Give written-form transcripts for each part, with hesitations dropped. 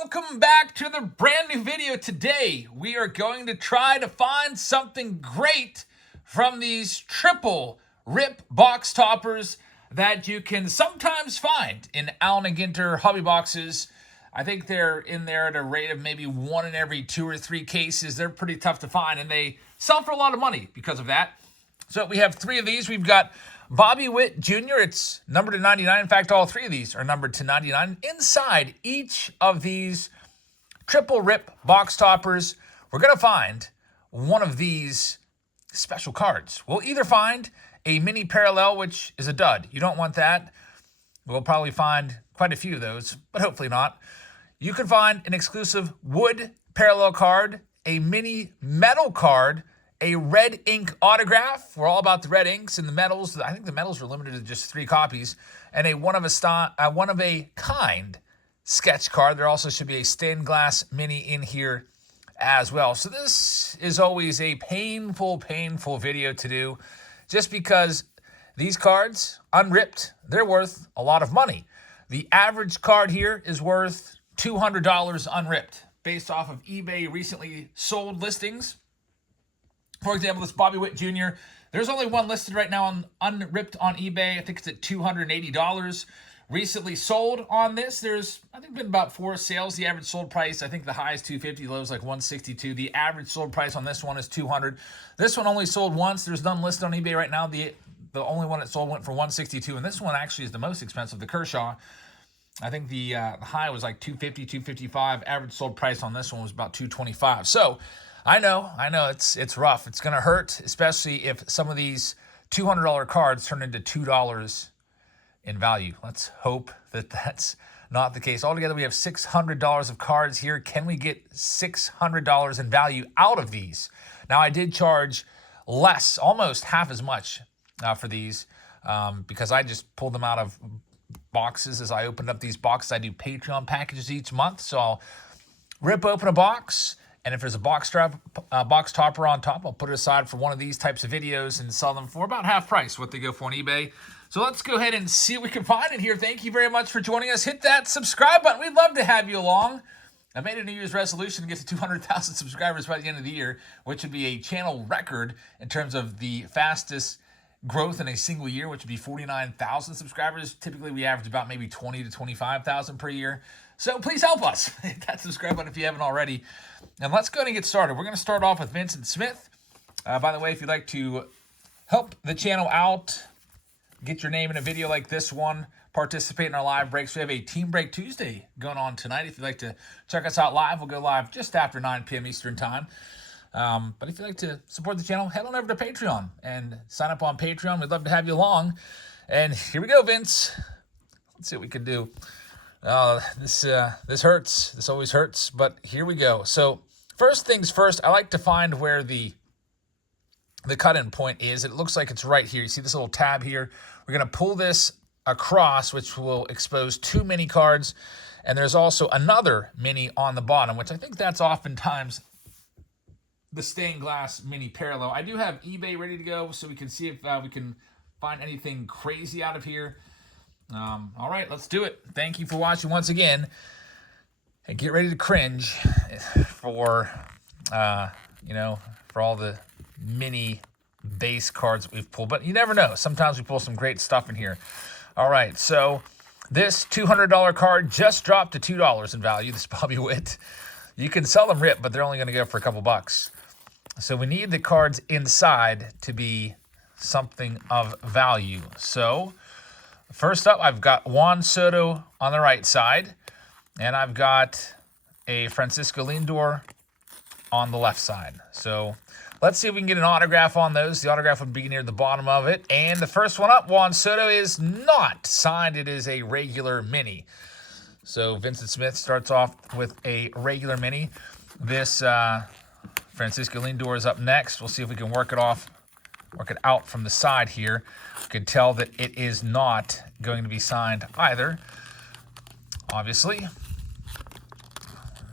welcome back to the brand new video. Today we are going to try to find something great from these triple rip box toppers that you can sometimes find in Allen & Ginter hobby boxes. I think they're in there at a rate of maybe 1 in every 2 or 3 cases. They're pretty tough to find, and they sell for a lot of money because of that. So we have 3 of these. We've got Bobby Witt Jr. It's numbered to 99. In fact, all 3 of these are numbered to 99. Inside each of these triple rip box toppers, we're going to find one of these special cards. We'll either find a mini parallel, which is a dud. You don't want that. We'll probably find quite a few of those, but hopefully not. You can find an exclusive wood parallel card, a mini metal card, a red ink autograph. We're all about the red inks and the metals. I think the metals are limited to just 3 copies. And a one of a kind sketch card. There also should be a stained glass mini in here as well. So this is always a painful video to do, just because these cards, unripped, they're worth a lot of money. The average card here is worth $200 unripped, based off of eBay recently sold listings. For example, this Bobby Witt Jr., there's only one listed right now on unripped on eBay. I think it's at $280. Recently sold on this, there's, I think, been about 4 sales. The average sold price, I think the high is $250, the low is like $162. The average sold price on this one is $200. This one only sold once. There's none listed on eBay right now. The only one that sold went for $162, and this one actually is the most expensive, the Kershaw. I think the high was like $250, $255. Average sold price on this one was about $225. So I know, it's rough. It's going to hurt, especially if some of these $200 cards turn into $2 in value. Let's hope that that's not the case. Altogether, we have $600 of cards here. Can we get $600 in value out of these? Now, I did charge less, almost half as much for these because I just pulled them out of boxes as I opened up these boxes. I do Patreon packages each month, so I'll rip open a box, and if there's a box topper on top, I'll put it aside for one of these types of videos and sell them for about half price what they go for on eBay. So let's go ahead and see what we can find in here. Thank you very much for joining us. Hit that subscribe button. We'd love to have you along. I made a New Year's resolution to get to 200,000 subscribers by the end of the year, which would be a channel record in terms of the fastest growth in a single year, which would be 49,000 subscribers. Typically, we average about maybe 20 to 25,000 per year. So please help us. Hit that subscribe button if you haven't already. And let's go ahead and get started. We're going to start off with Vincent Smith. By the way, if you'd like to help the channel out, get your name in a video like this one, participate in our live breaks. We have a Team Break Tuesday going on tonight. If you'd like to check us out live, we'll go live just after 9 p.m. Eastern time. But if you'd like to support the channel, head on over to Patreon and sign up on Patreon. We'd love to have you along. And here we go, Vince. Let's see what we can do. This hurts. This always hurts, but here we go. So first things first, I like to find where the cut-in point is. It looks like it's right here. You see this little tab here? We're going to pull this across, which will expose 2 mini cards. And there's also another mini on the bottom, which I think that's oftentimes the stained glass mini parallel. I do have eBay ready to go, so we can see if we can find anything crazy out of here. All right, let's do it. Thank you for watching once again. And get ready to cringe for, for all the mini base cards we've pulled. But you never know. Sometimes we pull some great stuff in here. All right, so this $200 card just dropped to $2 in value. This Bobby Witt. You can sell them ripped, but they're only going to go for a couple bucks. So we need the cards inside to be something of value. So first up, I've got Juan Soto on the right side, and I've got a Francisco Lindor on the left side. So let's see if we can get an autograph on those. The autograph would be near the bottom of it. And the first one up, Juan Soto, is not signed. It is a regular mini. So Vincent Smith starts off with a regular mini. This Francisco Lindor is up next. We'll see if we can work it out from the side here. You can tell that it is not going to be signed either, obviously.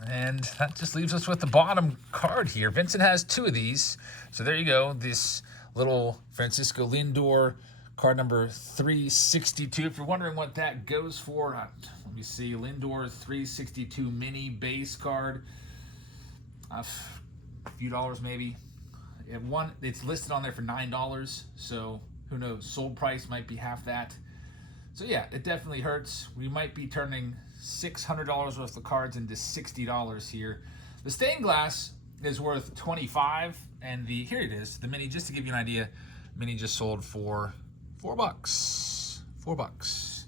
And that just leaves us with the bottom card here. Vincent has 2 of these. So there you go. This little Francisco Lindor card number 362. If you're wondering what that goes for, let me see. Lindor's 362 mini base card. A few dollars maybe. It's listed on there for $9, so who knows? Sold price might be half that. So yeah, it definitely hurts. We might be turning $600 worth of cards into $60 here. The stained glass is worth $25, and here it is. The mini, just to give you an idea, mini just sold for $4. $4.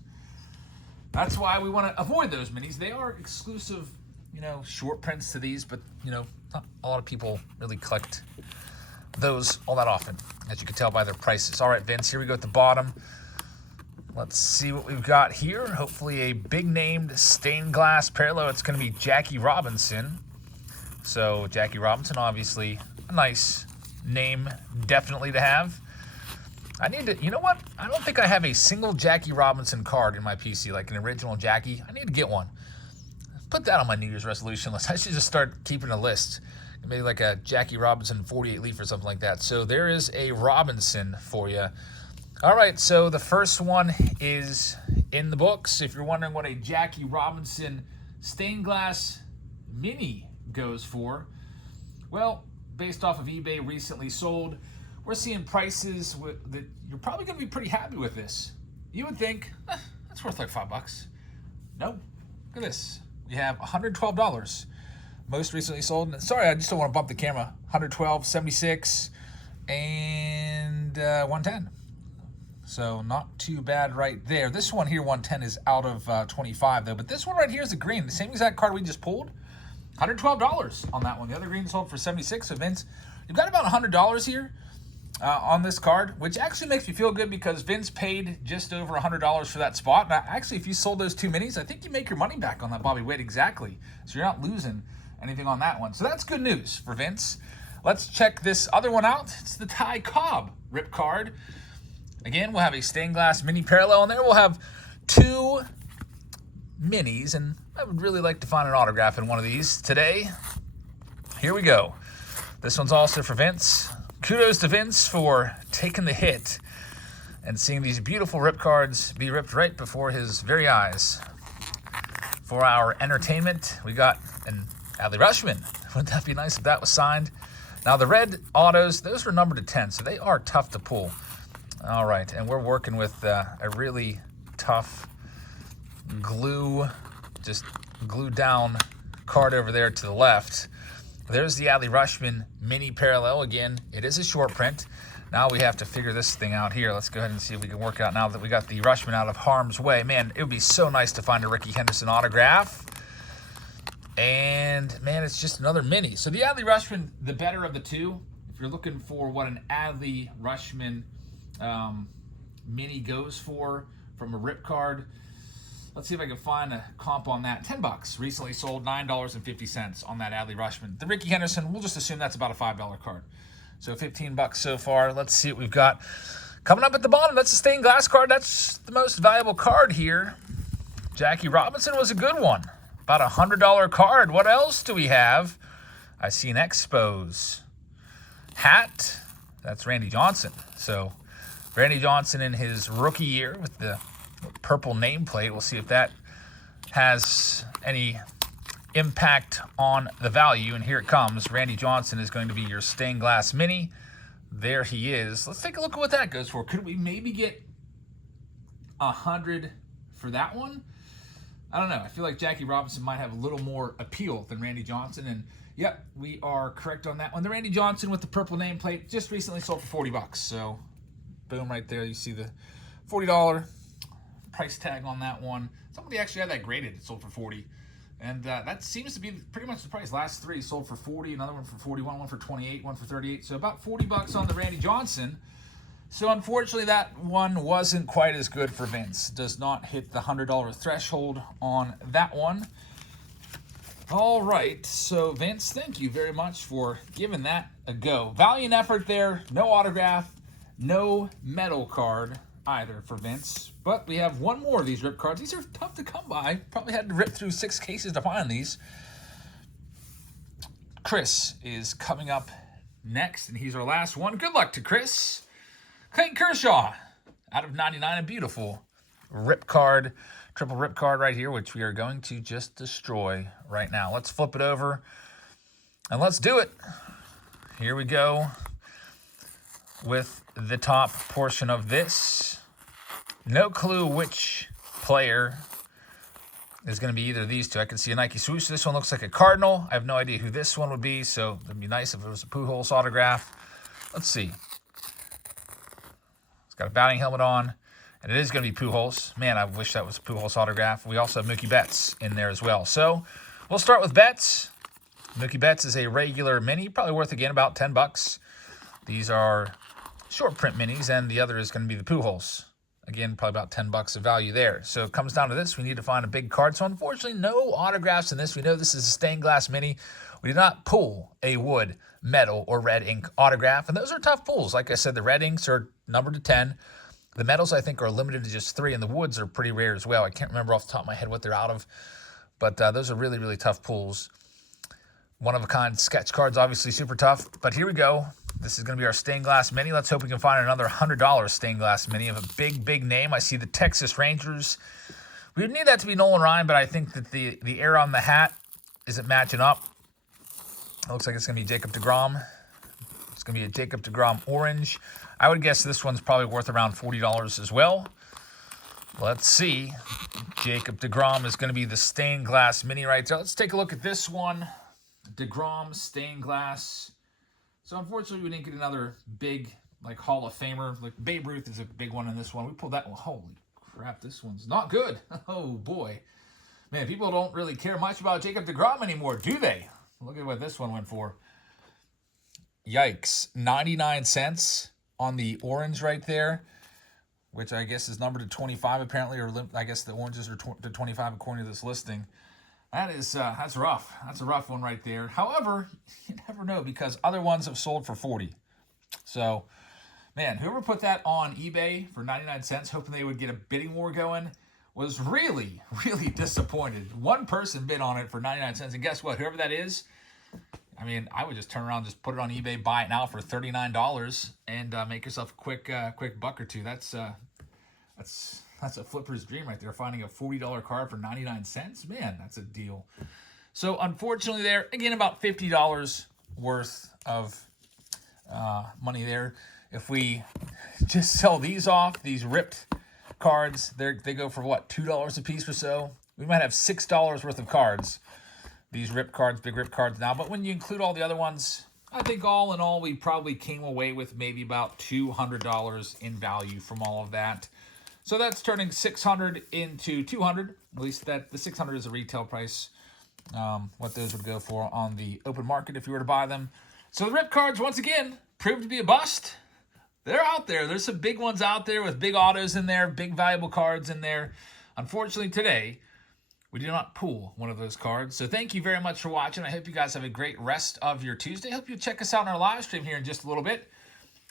That's why we want to avoid those minis. They are exclusive, short prints to these, but not a lot of people really collect those all that often, as you can tell by their prices. All right, Vince, here we go at the bottom. Let's see what we've got here. Hopefully a big named stained glass parallel. It's going to be Jackie Robinson. So Jackie Robinson, obviously a nice name definitely to have. I need to, you know what? I don't think I have a single Jackie Robinson card in my PC, like an original Jackie. I need to get one. Put that on my New Year's resolution list. I should just start keeping a list. Maybe like a Jackie Robinson 48 leaf or something like that. So there is a Robinson for you. All right, so the first one is in the books. If you're wondering what a Jackie Robinson stained glass mini goes for, well, based off of eBay recently sold, we're seeing prices that you're probably going to be pretty happy with this. You would think, that's worth like $5. Nope. Look at this. We have $112. Most recently sold. And sorry, I just don't want to bump the camera. 112, 76, and 110. So not too bad right there. This one here, 110, is out of 25 though. But this one right here is a green. The same exact card we just pulled. $112 on that one. The other green sold for 76. So Vince, you've got about $100 here on this card, which actually makes me feel good because Vince paid just over $100 for that spot. And actually, if you sold those two minis, I think you make your money back on that Bobby Witt exactly. So you're not losing anything on that one. So that's good news for Vince. Let's check this other one out. It's the Ty Cobb rip card. Again, we'll have a stained glass mini parallel in there. We'll have two minis, and I would really like to find an autograph in one of these today. Here we go. This one's also for Vince. Kudos to Vince for taking the hit and seeing these beautiful rip cards be ripped right before his very eyes. For our entertainment, we got an Adley Rutschman. Wouldn't that be nice if that was signed? Now, the red autos, those were numbered to 10, so they are tough to pull. All right, and we're working with a really tough just glue down card over there to the left. There's the Adley Rutschman mini parallel. Again, it is a short print. Now we have to figure this thing out here. Let's go ahead and see if we can work out now that we got the Rutschman out of harm's way. Man, it would be so nice to find a Ricky Henderson autograph. And, man, it's just another mini. So the Adley Rutschman, the better of the two. If you're looking for what an Adley Rutschman mini goes for from a rip card, let's see if I can find a comp on that. $10. Recently sold $9.50 on that Adley Rutschman. The Ricky Henderson, we'll just assume that's about a $5 card. So $15 so far. Let's see what we've got coming up at the bottom. That's a stained glass card. That's the most valuable card here. Jackie Robinson was a good one. About a $100 card. What else do we have? I see an Expos hat. That's Randy Johnson. So Randy Johnson in his rookie year with the purple nameplate. We'll see if that has any impact on the value. And here it comes. Randy Johnson is going to be your stained glass mini. There he is. Let's take a look at what that goes for. Could we maybe get 100 for that one? I don't know. I feel like Jackie Robinson might have a little more appeal than Randy Johnson. And yep, we are correct on that one. The Randy Johnson with the purple nameplate just recently sold for $40. So boom, right there. You see the $40 price tag on that one. Somebody actually had that graded. It sold for $40. And that seems to be pretty much the price. Last three sold for $40, another one for $41, one for $28, one for $38. So about $40 on the Randy Johnson. So unfortunately, that one wasn't quite as good for Vince. Does not hit the $100 threshold on that one. All right, so Vince, thank you very much for giving that a go. Valiant effort there. No autograph, no metal card either for Vince. But we have one more of these rip cards. These are tough to come by. Probably had to rip through 6 cases to find these. Chris is coming up next, and he's our last one. Good luck to Chris. Clayton Kershaw, out of 99, a beautiful rip card. triple rip card right here, which we are going to just destroy right now. Let's flip it over and let's do it. Here we go with the top portion of this. No clue which player is going to be either of these two. I can see a Nike swoosh. This one looks like a Cardinal. I have no idea who this one would be, so it'd be nice if it was a Pujols autograph. Let's see. It's got a batting helmet on, and it is going to be Pujols. Man, I wish that was a Pujols autograph. We also have Mookie Betts in there as well. So we'll start with Betts. Mookie Betts is a regular mini, probably worth, again, about $10. These are short print minis, and the other is going to be the Pujols. Again, probably about $10 of value there. So it comes down to this. We need to find a big card. So unfortunately, no autographs in this. We know this is a stained glass mini. We did not pull a wood, metal, or red ink autograph. And those are tough pulls. Like I said, the red inks are numbered to 10. The metals, I think, are limited to just 3. And the woods are pretty rare as well. I can't remember off the top of my head what they're out of. But those are really, really tough pulls. One-of-a-kind sketch cards, obviously super tough. But here we go. This is going to be our stained glass mini. Let's hope we can find another $100 stained glass mini of a big, big name. I see the Texas Rangers. We would need that to be Nolan Ryan, but I think that the air on the hat isn't matching up. It looks like it's going to be Jacob deGrom. It's going to be a Jacob deGrom orange. I would guess this one's probably worth around $40 as well. Let's see. Jacob deGrom is going to be the stained glass mini right there. Let's take a look at this one. deGrom stained glass. So unfortunately, we didn't get another big, like, Hall of Famer. Like, Babe Ruth is a big one in this one. We pulled that one. Holy crap, this one's not good. Oh, boy. Man, people don't really care much about Jacob deGrom anymore, do they? Look at what this one went for. Yikes. 99 cents on the orange right there, which I guess is numbered to 25 apparently, or I guess the oranges are to 25 according to this listing. That is, that's rough. That's a rough one right there. However, you never know because other ones have sold for 40. So, man, whoever put that on eBay for 99 cents, hoping they would get a bidding war going, was really, really disappointed. One person bid on it for 99 cents, and guess what? Whoever that is, I mean, I would just turn around, just put it on eBay, buy it now for $39, and make yourself a quick buck or two. That's a flipper's dream right there, finding a $40 card for 99 cents. Man, that's a deal. So, unfortunately there, again, about $50 worth of money there. If we just sell these off, these ripped cards, they go for, what, $2 a piece or so? We might have $6 worth of cards. These ripped cards, big ripped cards now. But when you include all the other ones, I think all in all, we probably came away with maybe about $200 in value from all of that. So that's turning 600 into 200. At least that the 600 is a retail price. What those would go for on the open market if you were to buy them. So the rip cards, once again, proved to be a bust. They're out there. There's some big ones out there with big autos in there, big valuable cards in there. Unfortunately, today, we did not pull one of those cards. So thank you very much for watching. I hope you guys have a great rest of your Tuesday. I hope you check us out in our live stream here in just a little bit.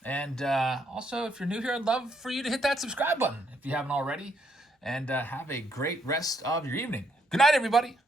And also, if you're new here, I'd love for you to hit that subscribe button if you haven't already. And have a great rest of your evening. Good night, everybody.